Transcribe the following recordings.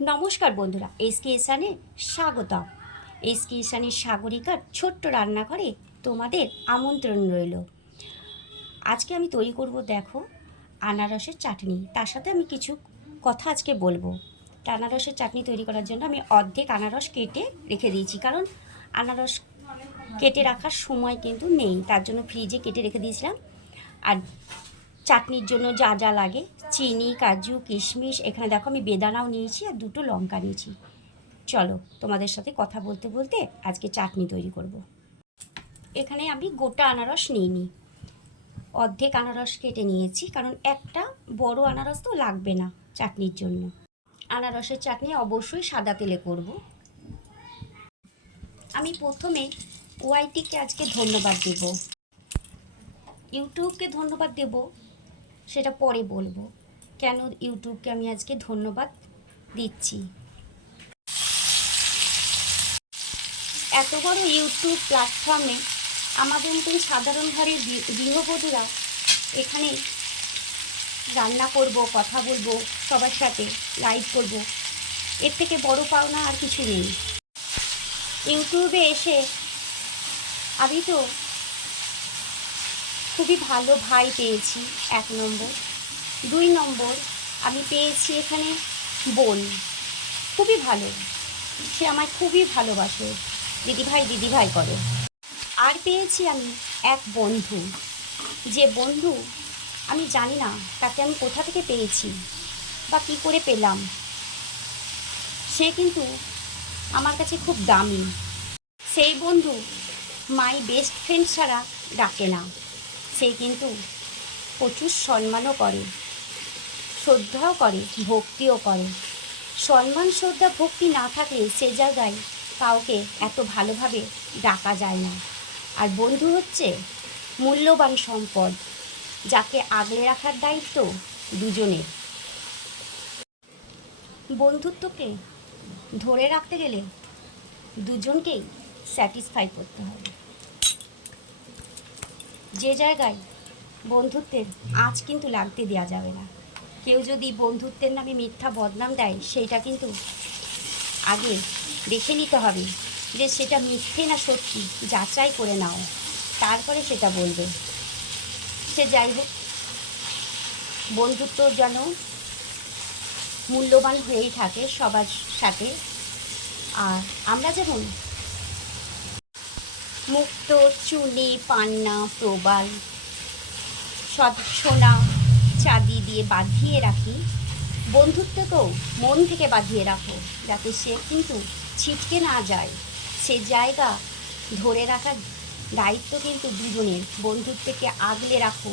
নমস্কার বন্ধুরা, এসকে ইসানে স্বাগতম। এসকে ইসানের সাগরিকার ছোট্ট রান্নাঘরে তোমাদের আমন্ত্রণ রইল। আজকে আমি তৈরি করব, দেখো, আনারসের চাটনি। তার সাথে আমি কিছু কথা আজকে বলবো। আনারসের চাটনি তৈরি করার জন্য আমি অর্ধেক আনারস কেটে রেখে দিয়েছি, কারণ আনারস কেটে রাখার সময় কিন্তু নেই, তার জন্য ফ্রিজে কেটে রেখে দিয়েছিলাম। আর চাটনির জন্য যা যা লাগে, চিনি, কাজু, কিশমিশ, এখানে দেখো আমি বেদানাও নিয়েছি আর দুটো লঙ্কা নিয়েছি। চলো তোমাদের সাথে কথা বলতে বলতে আজকে চাটনি তৈরি করব। এখানে আমি গোটা আনারস নিইনি, অর্ধেক আনারস কেটে নিয়েছি, কারণ একটা বড় আনারস তো লাগবে না চাটনির জন্য। আনারসের চাটনি অবশ্যই সাদা তেলে করব। আমি প্রথমে ওআইটিকে আজকে ধন্যবাদ দেব, ইউটিউবকে ধন্যবাদ দেব, সেটা পরে বলবো কেন ইউটিউবকে আমি আজকে ধন্যবাদ দিচ্ছি। এত বড় ইউটিউব প্ল্যাটফর্মে আমাদের মতন সাধারণ ঘরের গৃহবধূরা এখানে রান্না করব, কথা বলবো, সবার সাথে লাইভ করব, এর থেকে বড় পাওনা আর কিছু নেই। ইউটিউবে এসে আমি তো খুবই ভালো ভাই পেয়েছি, 1 নম্বর। 2 নম্বর, আমি পেয়েছি এখানে বোন, খুবই ভালো, সে আমায় খুবই ভালোবাসে, দিদিভাই করে। আর পেয়েছি আমি এক বন্ধু, যে বন্ধু আমি জানি না তাকে আমি কোথা থেকে পেয়েছি বা কী করে পেলাম, সে কিন্তু আমার কাছে খুব দামি। সেই বন্ধু মাই বেস্ট ফ্রেন্ড ছাড়া ডাকে না, সে কিন্তু প্রচুর সম্মানও করে, শ্রদ্ধাও করে, ভক্তিও করে। সম্মান, শ্রদ্ধা, ভক্তি না থাকলে সে জায়গায় কাউকে এত ভালোভাবে ডাকা যায় না। আর বন্ধু হচ্ছে মূল্যবান সম্পদ, যাকে আগলে রাখার দায়িত্ব দুজনের। বন্ধুত্বকে ধরে রাখতে গেলে দুজনকেই স্যাটিসফাই করতে হবে। যে জায়গায় বন্ধুত্বের আঁচ কিন্তু লাগতে দেওয়া যাবে না। কেউ যদি বন্ধুত্বের নামে মিথ্যা বদনাম দেয়, সেইটা কিন্তু আগে দেখে নিতে হবে যে সেটা মিথ্যে না সত্যি, যাচাই করে নাও, তারপরে সেটা বলবে। সে যাই হোক, বন্ধুত্ব যেন মূল্যবান হয়েই থাকে সবার সাথে। আর আমরা যেমন মুক্ত, চুনি, পান্না, প্রবাল, সোনা, চাঁদি দিয়ে বাঁধিয়ে রাখি, বন্ধুত্বকেও মন থেকে বাঁধিয়ে রাখো, যাতে সে কিন্তু ছিটকে না যায়। সে জায়গা ধরে রাখার দায়িত্ব কিন্তু দুজনের। বন্ধুত্বকে আগলে রাখো,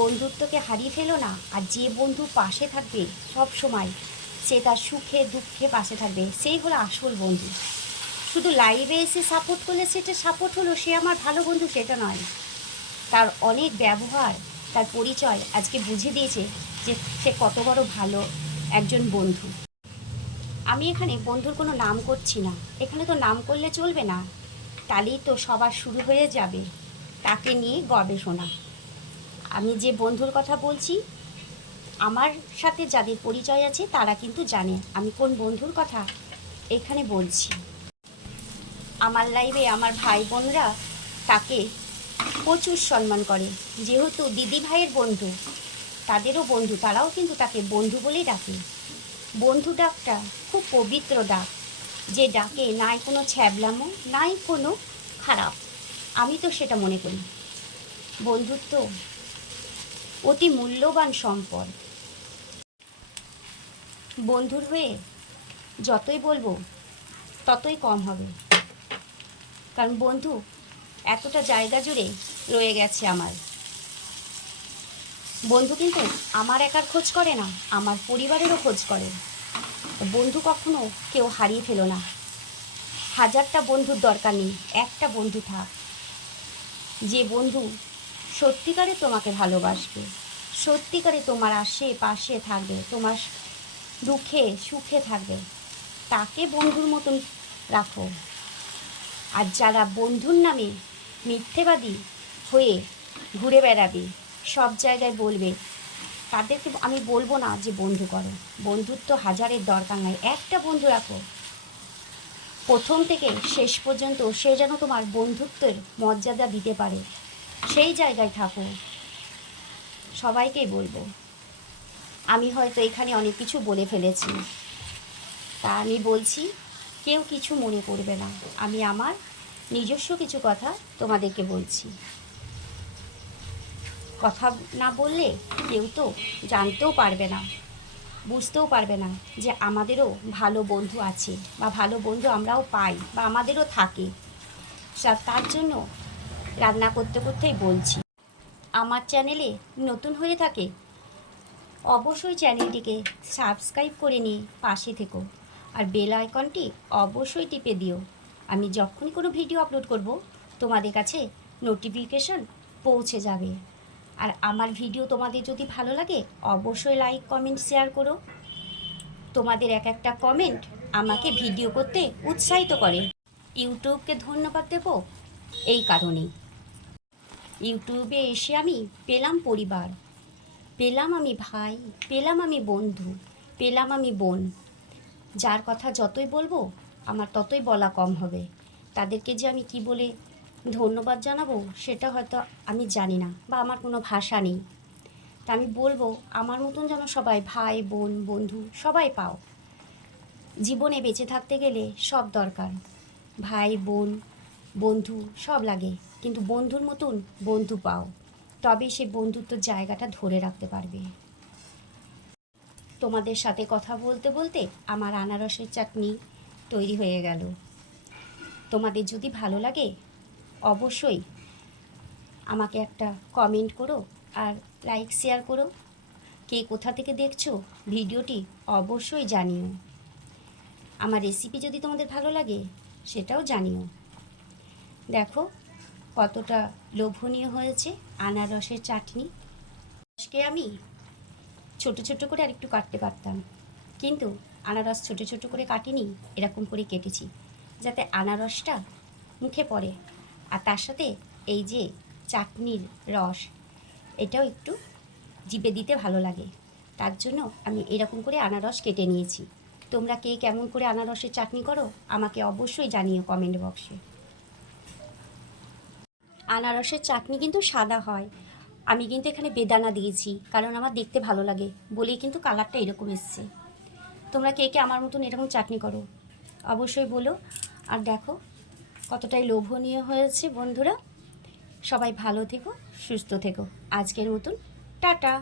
বন্ধুত্বকে হারিয়ে ফেলো না। আর যে বন্ধু পাশে থাকবে সব সময়, সে তার সুখে দুঃখে পাশে থাকবে, সেই হলো আসল বন্ধু। শুধু লাইভে এসে সাপোর্ট করলে সেটা সাপোর্ট হলো, সে আমার ভালো বন্ধু সেটা নয়। তার অনেক ব্যবহার, তার পরিচয় আজকে বুঝে দিয়েছে যে সে কত বড় ভালো একজন বন্ধু। আমি এখানে বন্ধুর কোনো নাম করছি না, এখানে তো নাম করলে চলবে না, তাহলেই তো সবার শুরু হয়ে যাবে তাকে নিয়ে গবেষণা। আমি যে বন্ধুর কথা বলছি, আমার সাথে যাদের পরিচয় আছে তারা কিন্তু জানে আমি কোন বন্ধুর কথা এখানে বলছি। আমার লাইভে আমার ভাই বোনরা তাকে প্রচুর সম্মান করে, যেহেতু দিদি ভাইয়ের বন্ধু, তাদেরও বন্ধু, তারাও কিন্তু তাকে বন্ধু বলেই ডাকে। বন্ধু ডাকটা খুব পবিত্র ডাক, যে ডাকে নাই কোনো ছ্যাবলামো, নাই কোনো খারাপ। আমি তো সেটা মনে করি। বন্ধুত্ব অতি মূল্যবান সম্পদ। বন্ধুর হয়ে যতই বলবো ততই কম হবে, কারণ বন্ধু এতটা জায়গা জুড়ে রয়ে গেছে আমার। বন্ধু কিন্তু আমার একার খোঁজ করে না, আমার পরিবারেরও খোঁজ করে। বন্ধু কখনো কেউ হারিয়ে ফেলো না। 1000টা বন্ধুর দরকার নেই, একটা বন্ধু থাক, যে বন্ধু সত্যিকারে তোমাকে ভালোবাসবে, সত্যিকারে তোমার পাশে থাকবে, তোমার দুঃখে সুখে থাকবে, তাকে বন্ধুর মতন রাখো। আর যারা বন্ধুর নামে মিথ্যেবাদী হয়ে ঘুরে বেড়াবে, সব জায়গায় বলবে তাদেরকে আমি বলবো না যে বন্ধু করো, বন্ধুত্ব হাজারের দরকার নাই, একটা বন্ধু রাখো, প্রথম থেকে শেষ পর্যন্ত সে যেন তোমার বন্ধুত্বের মর্যাদা দিতে পারে, সেই জায়গায় থাকো। সবাইকেই বলবো। আমি হয়তো এখানে অনেক কিছু বলে ফেলেছি, তা আমি বলছি, কেউ কিছু মনে করবে না, আমি আমার নিজস্ব কিছু কথা তোমাদেরকে বলছি। কথা না বললে কেউ তো জানতেও পারবে না, বুঝতেও পারবে না যে আমাদেরও ভালো বন্ধু আছে, বা ভালো বন্ধু আমরাও পাই, বা আমাদেরও থাকে। তার জন্য রান্না করতে করতেই বলছি, আমার চ্যানেলে নতুন হয়ে থাকে অবশ্যই চ্যানেলটিকে সাবস্ক্রাইব করে নিয়ে পাশে থেকো, আর বেল আইকনটি অবশ্যই টিপে দিও। আমি যখনই কোনো ভিডিও আপলোড করব তোমাদের কাছে নোটিফিকেশন পৌঁছে যাবে। আর আমার ভিডিও তোমাদের যদি ভালো লাগে অবশ্যই লাইক কমেন্ট শেয়ার করো। তোমাদের এক একটা কমেন্ট আমাকে ভিডিও করতে উৎসাহিত করে। ইউটিউবকে ধন্যবাদ দেব এই কারণেই, ইউটিউবে এসে আমি পেলাম পরিবার, পেলাম আমি ভাই, পেলাম আমি বন্ধু, পেলাম আমি বোন। যার কথা যতই বলবো আমার ততই বলা কম হবে। তাদেরকে যে আমি কি বলে ধন্যবাদ জানাবো সেটা হয়তো আমি জানি না, বা আমার কোনো ভাষা নেই। তা আমি বলবো আমার মতন যেন সবাই ভাই বোন বন্ধু সবাই পাও। জীবনে বেঁচে থাকতে গেলে সব দরকার, ভাই বোন বন্ধু সব লাগে, কিন্তু বন্ধুর মতন বন্ধু পাও, তবে সে বন্ধুত্ব জায়গাটা ধরে রাখতে পারবে। তোমাদের সাথে কথা বলতে বলতে আমার আনারসের চাটনি তৈরি হয়ে গেল। তোমাদের যদি ভালো লাগে অবশ্যই আমাকে একটা কমেন্ট করো, আর লাইক শেয়ার করো। কে কোথা থেকে দেখছো ভিডিওটি অবশ্যই জানিও। আমার রেসিপি যদি তোমাদের ভালো লাগে সেটাও জানিও। দেখো কতটা লোভনীয় হয়েছে আনারসের চাটনি। আজকে আমি ছোট ছোট করে আর একটু কাটতে পারতাম, কিন্তু আনারস ছোট ছোট করে কাটিনি, এরকম করে কেটেছি যাতে আনারসটা মুখে পড়ে, আর তার সাথে এই যে চাটনির রস এটাও একটু জিভে দিতে ভালো লাগে। তার জন্য আমি এরকম করে আনারস কেটে নিয়েছি। তোমরা কে কেমন করে আনারসের চাটনি করো আমাকে অবশ্যই জানিও কমেন্ট বক্সে। আনারসের চাটনি কিন্তু সাদা হয়, আমি কিন্তু এখানে বেদানা দিয়েছি কারণ আমার দেখতে ভালো লাগে বলেই কিন্তু কালারটা এরকম এসছে। তোমরা কে কে আমার মতন এরকম চাটনি করো অবশ্যই বলো। আর দেখো কতটাই লোভনীয় হয়েছে বন্ধুরা। সবাই ভালো থেকো, সুস্থ থেকো। আজকের মতন টাটা।